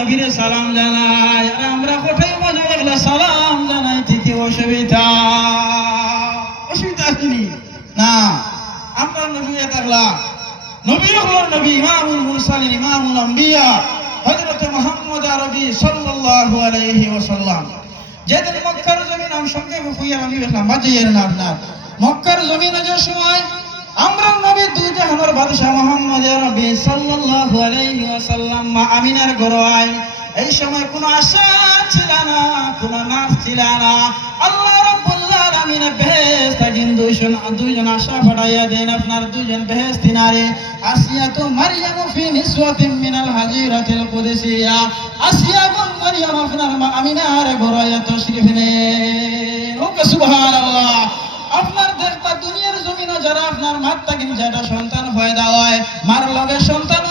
নবীরে সালাম জানাই, আর আমরা কোথায় মজা লাগলে সালাম জানাই ঠিকই অসুবিধা আসেনি না। আমরা নবী থাকলা নবী হলো নবী ইমামুল মুরসালিন ইমামুল আম্বিয়া হযরত মুহাম্মদ আরবি সাল্লাল্লাহু আলাইহি ওয়াসাল্লাম যেদিন মক্কার জমিন আমি সংক্ষেপে কইয়া আমি দেখলাম বাজিয়ের না আপনার মক্কার জমিনে যে সময় আমরা নবী দুই জাহানের বাদশা মুহাম্মদ আরবি সাল্লাল্লাহু আলাইহি ওয়াসাল্লাম মা আমিনার ঘরে আই। এই সময় কোনো আশা ছিল না, কোনো নাফ ছিল না। আল্লাহ রাব্বুল আলামিন বেহেশত দুইজন আশা পাঠাইয়া দেন, আপনার দুইজন বেহেশতি নারী আসিয়া তো মারইয়াম ফি নিসওয়াতিন মিনাল হাজিরাতিল কুদসিয়া। আসিয়া এবং মারইয়াম আপনার মা আমিনার ঘরে তশরিফ নেন। ওকে সুবহানাল্লাহ। আপনার দেখবা দুনিয়ার জমিনে যারা আপনার মাত্তা কিন্তু যেটা সন্তান পয়দা হয় মার লগে সন্তান